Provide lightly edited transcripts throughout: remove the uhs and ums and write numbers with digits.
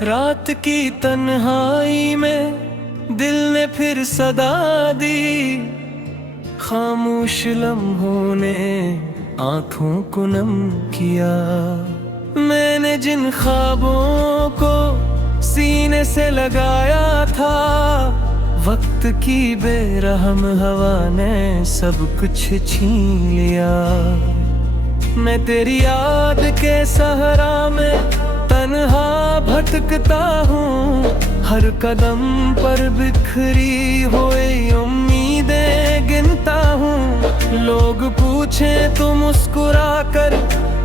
रात की तन्हाई में दिल ने फिर सदा दी, खामोश लम्हों ने आंखों को नम किया। मैंने जिन ख्वाबों को सीने से लगाया था, वक्त की बेरहम हवा ने सब कुछ छीन लिया। मैं तेरी याद के सहरा में तन्हा भटकता हूँ, हर कदम पर बिखरी हुई उम्मीदें गिनता हूँ। लोग पूछे तो मुस्कुरा कर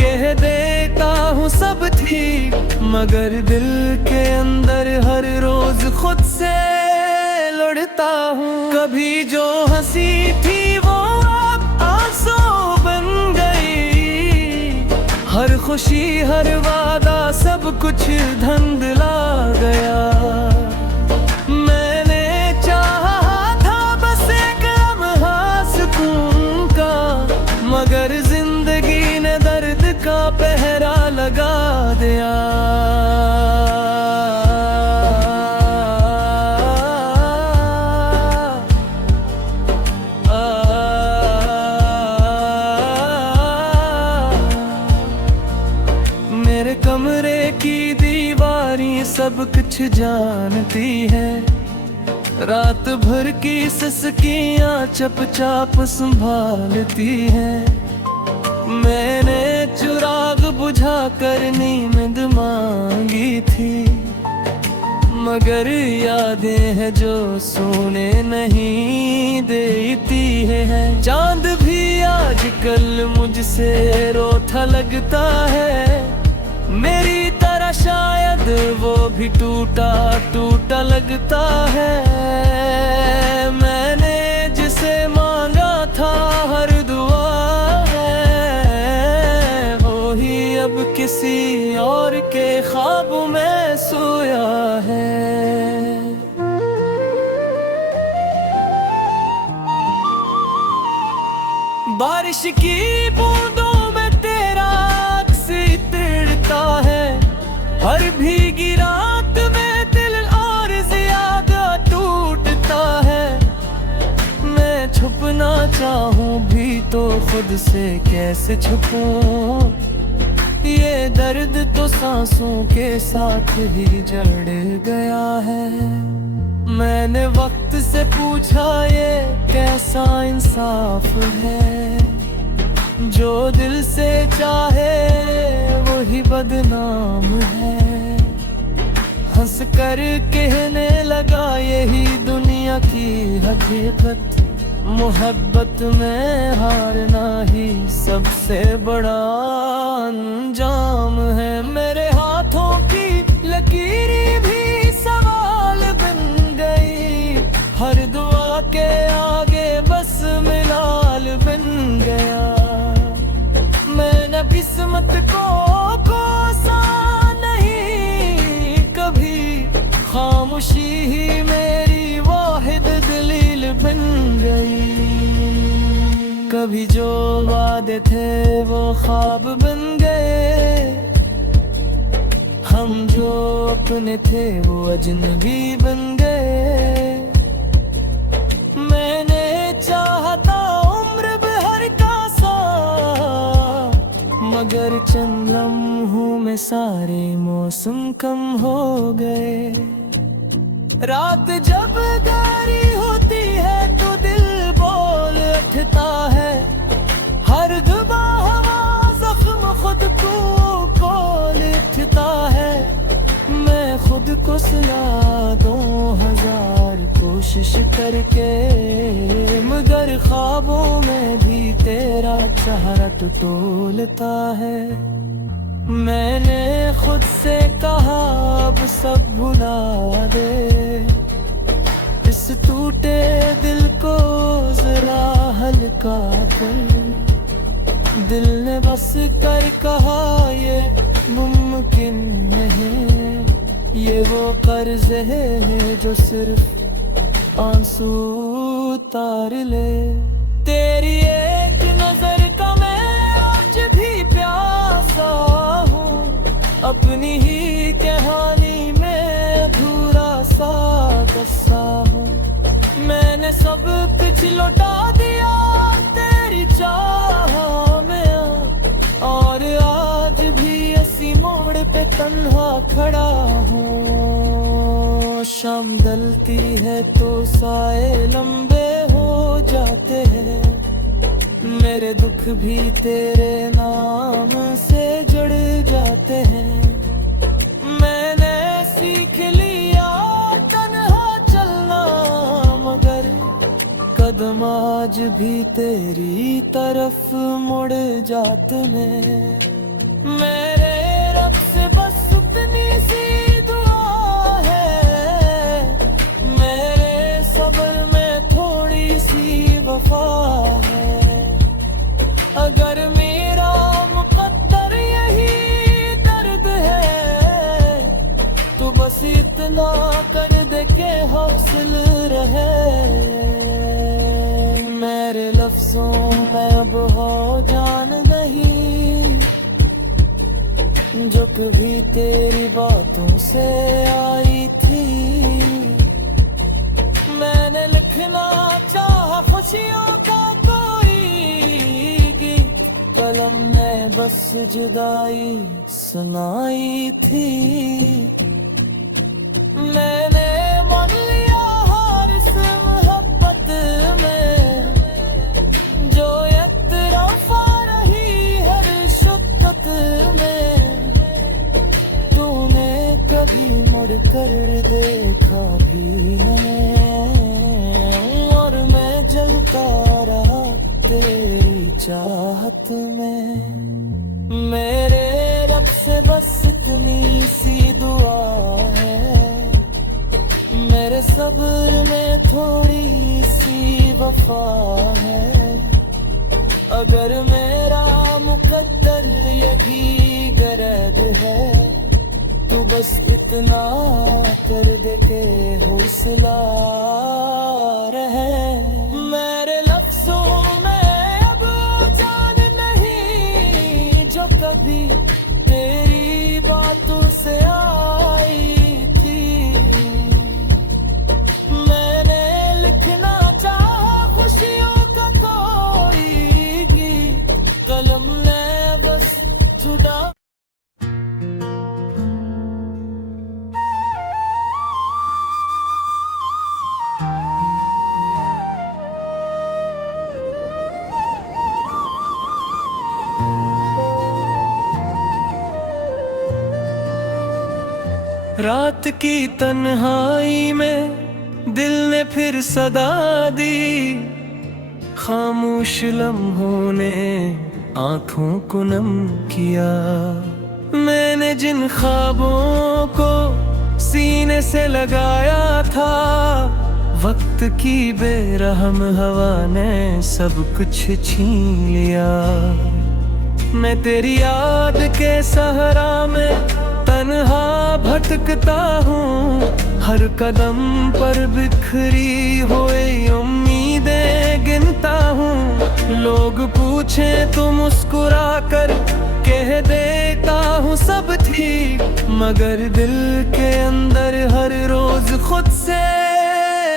कह देता हूँ सब ठीक, मगर दिल के अंदर हर रोज खुद से लड़ता हूँ। कभी जो हंसी थी वो अब आंसू बन गई, हर खुशी हर वादा सब कुछ धुंधला गया। मैंने चाहा था बस एक लम्हा सुकून का, मगर जिंदगी ने दर्द का पहरा लगा दिया। मेरे कमरे की दीवारें सब कुछ जानती है, रात भर की सिसकियां चुपचाप संभालती है। मैंने चिराग बुझा कर नींद मांगी थी, मगर यादें हैं जो सोने नहीं देती है। चांद भी आजकल मुझसे रोता लगता है, मेरी तरह शायद वो भी टूटा टूटा लगता है। मैंने जिसे मांगा था हर दुआ है, वो ही अब किसी और के ख्वाब में सोया है। बारिश की बूंदों में तेरा अक्स तिड़ता है, हर भीगी रात में दिल और ज्यादा टूटता है। मैं छुपना चाहूं भी तो खुद से कैसे छुपूं, ये दर्द तो सांसों के साथ ही जड़ गया है। मैंने वक्त से पूछा ये कैसा इंसाफ है, जो दिल से चाहे वही बदनाम है। हंस कर कहने लगा यही दुनिया की हकीकत, मोहब्बत में हारना ही सबसे बड़ा अंजाम है। मेरे हाथों की लकीरें भी सवाल बन गई, हर दुआ के आगे बस मिलाल बन गया। मैंने किस्मत को कोसा नहीं कभी, खामोशी ही मेरी वाहिद दलील बन गई। कभी जो वादे थे वो ख्वाब बन गए, हम जो अपने थे वो अजनबी बन गए। मैंने चाहता उम्र भर का साथ, मगर चंद लम्हों में सारे मौसम कम हो गए। रात जब गहरी होती है तो दिल बोल उठता है, हर दुबा हवा जख्म खुद को बोल उठता है। मैं खुद को सुला 2000 कोशिश करके, मगर ख्वाबों में भी तेरा चेहरा टटोलता है। मैंने खुद से कहा अब सब भुला दे, इस टूटे दिल को जरा हल्का कर। दिल ने बस कर कहा ये मुमकिन नहीं, ये वो कर्ज है जो सिर्फ आंसू उतार ले। तेरी एक नजर का मैं आज भी प्यासा हूँ, अपनी ही कहानी में लौटा दिया तेरी चाह में, और आज भी इसी मोड़ पे तन्हा खड़ा हूँ। शाम ढलती है तो साए लंबे हो जाते हैं, मेरे दुख भी तेरे नाम से जुड़ जाते हैं। मैंने सीख लिया तन्हा चलना, मगर कदम आज भी तेरी तरफ मुड़ जाते हैं। मेरे रब से बस उतनी सी दुआ है, मेरे सब्र में थोड़ी सी वफा है। अगर मेरा मुकद्दर यही दर्द है, तो बस इतना कर दे के हौसल रहे। मेरे लफ्जों में अब हो जान नहीं, जो कभी तेरी बातों से आई थी। मैंने लिखना चाहा खुशियों का कोई गीत, कलम ने बस जुदाई सुनाई थी। मैंने मान लिया हार इस मोहब्बत में, जो इतराफा रही हर शिद्दत में। तूने कभी मुड़ कर देखा भी नहीं, और मैं जलता रहा तेरी चाहत में। मेरे रब से बस इतनी सी दुआ है, मेरे सब्र में थोड़ी सी वफा है। अगर मेरा मुकद्दर यही गरज है, तो बस इतना कर दे के हौसला रहे। मेरे लफ्जों में अब जान नहीं, जो कभी तेरी बातों से आई थी। मैंने लिखना चाहा खुशियों का कोई गीत, कलम ने बस जुदा। रात की तन्हाई में दिल ने फिर सदा दी, खामोश लम्हों ने आंखों को नम किया। मैंने जिन ख्वाबों को सीने से लगाया था, वक्त की बेरहम हवा ने सब कुछ छीन लिया। मैं तेरी याद के सहरा में तन्हा भटकता हूँ, हर कदम पर बिखरी हुई उम्मीदें गिनता हूँ। लोग पूछे तो मुस्कुरा कर कह देता हूँ सब ठीक, मगर दिल के अंदर हर रोज खुद से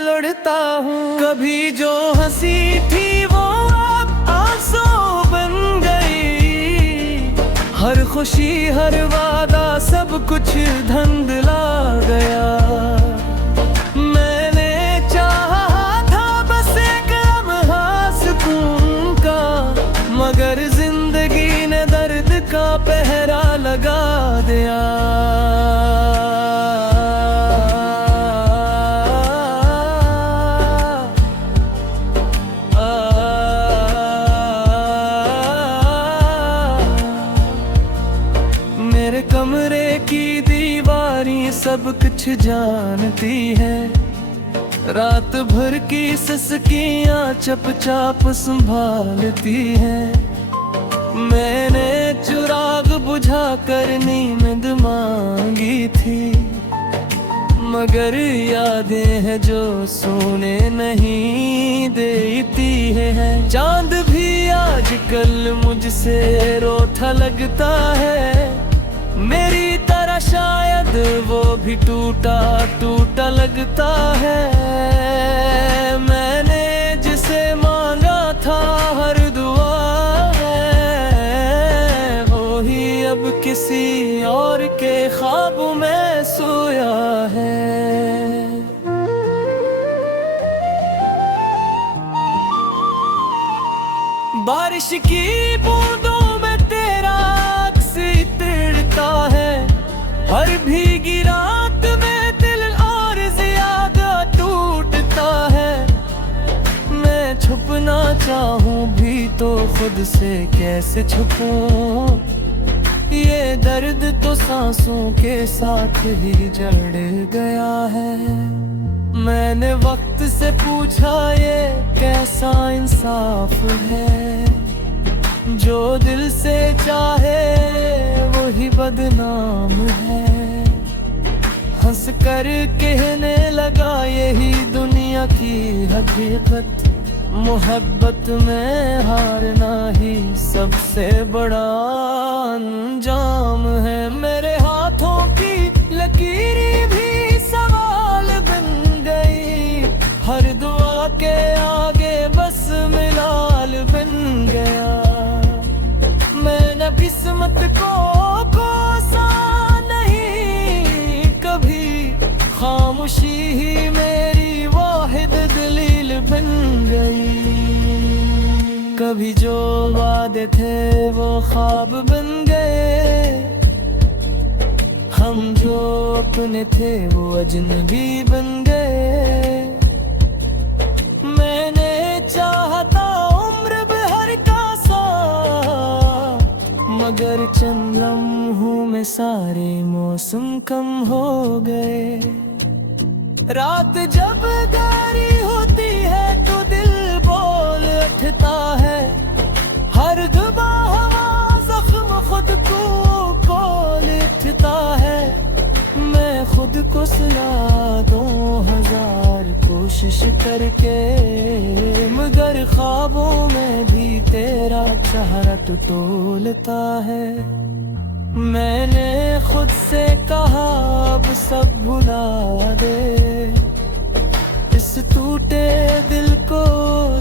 लड़ता हूँ। कभी जो हंसी थी वो अब आंसू बन गई, हर खुशी हर वादा सब कुछ धुंधला गया। मैंने चाहा था बस एक लम्हा सुकून का, मगर जिंदगी ने दर्द का पहरा लगा दिया। मेरे कमरे की दीवारें सब कुछ जानती है, रात भर की सिसकियां चुपचाप संभालती है। मैंने चिराग बुझा कर नींद मांगी थी, मगर यादें हैं जो सोने नहीं देती है। चांद भी आजकल मुझसे रोता लगता है, मेरी तरह शायद वो भी टूटा टूटा लगता है। मैंने जिसे किसी और के ख्वाब में सोया है। बारिश की बूंदों में तेरा अक्स तिड़ता है, हर भीगी रात में दिल और ज्यादा टूटता है। मैं छुपना चाहूं भी तो खुद से कैसे छुपूं, ये दर्द तो सांसों के साथ ही जड़ गया है। मैंने वक्त से पूछा ये कैसा इंसाफ है, जो दिल से चाहे वही बदनाम है। हंस कर कहने लगा यही दुनिया की हकीकत, मोहब्बत में हारना ही सबसे बड़ा अंजाम है। मेरे हाथों की लकीरें भी सवाल बन गई, हर दुआ के आगे बस मिलाल बन गया। मैंने किस्मत को कोसा नहीं कभी, खामोशी ही मेरी वाहिद दलील बन गई। कभी जो वादे थे वो ख्वाब बन गए, हम जो अपने थे वो अजनबी बन गए। मैंने चाहता उम्र भर का साथ, मगर चंद लम्हों में सारे मौसम कम हो गए। रात जब गहरी होती है तो दिल बोल उठता है, हर दुबा हवा जख्म खुद को बोल उठता है। मैं खुद को सुला दूं हजार कोशिश करके, मगर ख्वाबों में भी तेरा चेहरा तो टोलता है। मैंने खुद से कहा अब सब भुला दे, इस टूटे दिल को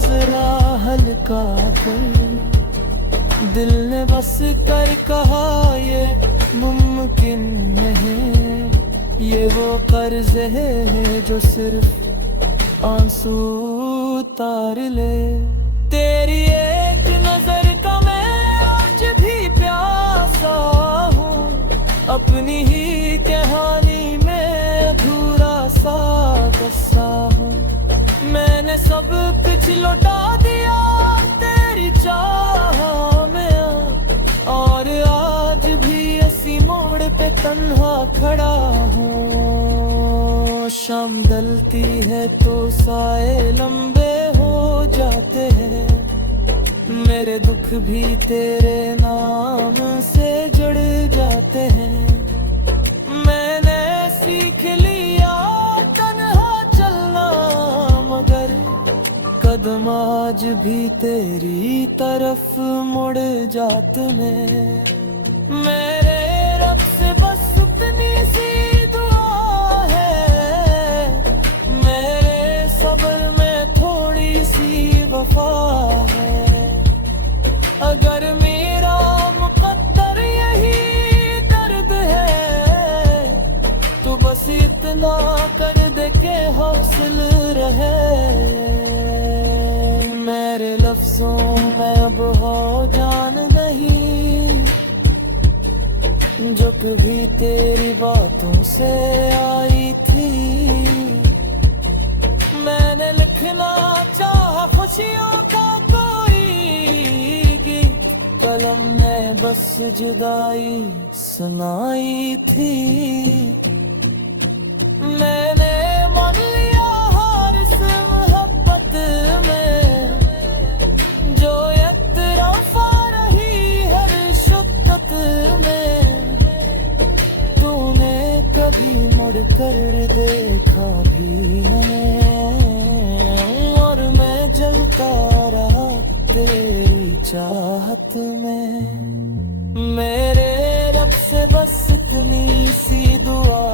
जरा हल्का कर। दिल ने बस कर कहा ये मुमकिन नहीं, ये वो कर्ज है जो सिर्फ आंसू उतार ले। तेरी एक नजर का मैं आज भी प्यासा हूँ, अपनी ही कहानी में अधूरा सा कस्सा हूँ। मैंने सब कुछ लौटा दिया तेरी चाह में, और आज भी इसी मोड़ पे तन्हा खड़ा हूँ। शाम ढलती है तो साए लंबे हो जाते हैं, मेरे दुख भी तेरे नाम से जुड़ जाते हैं। मैंने सीख लिया तन्हा चलना, मगर कदम आज भी तेरी तरफ मुड़ जाते हैं। मेरे रब से बस उतनी सी दुआ है, मेरे सब्र में थोड़ी सी वफा है। अगर मेरा मुकद्दर यही दर्द है, तो बस इतना कर दे के हौसल रहे। मेरे लफ्जों में अब हो जान नहीं, जो कभी तेरी बातों से आई थी। मैंने लिखना चाहा खुशियों का कोई गीत, कलम ने बस जुदाई सुनाई थी। मैंने मान लिया हार इस मोहब्बत में, जो एक तरफा रही हर शिद्दत में। तूने कभी मुड़ कर देखा भी नहीं, और मैं जलता रहा तेरी चाहत में। मेरे रब से बस इतनी सी दुआ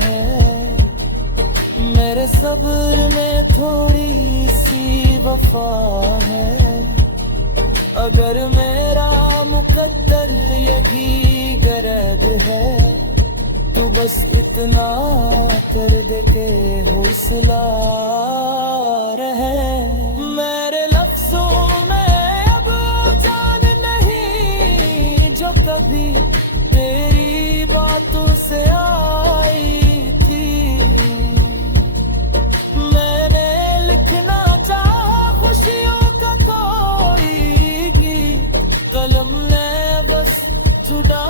है, मेरे सब्र में थोड़ी सी वफा है। अगर मेरा मुकद्दर यही गरज है तो बस इतना कर दे के हौसला रहे। मेरे लफ्जों में अब जान नहीं जो कभी तेरी बातों से आई थी। मैंने लिखना चाहा खुशियों का कोई गीत, कलम ने बस जुदा।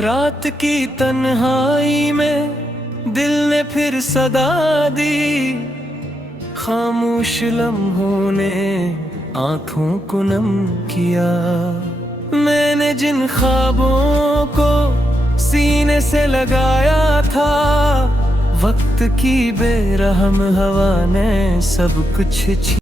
रात की तन्हाई में दिल ने फिर सदा दी, खामोश लम्हों ने आंखों को नम किया। मैंने जिन ख्वाबों को सीने से लगाया था, वक्त की बेरहम हवा ने सब कुछ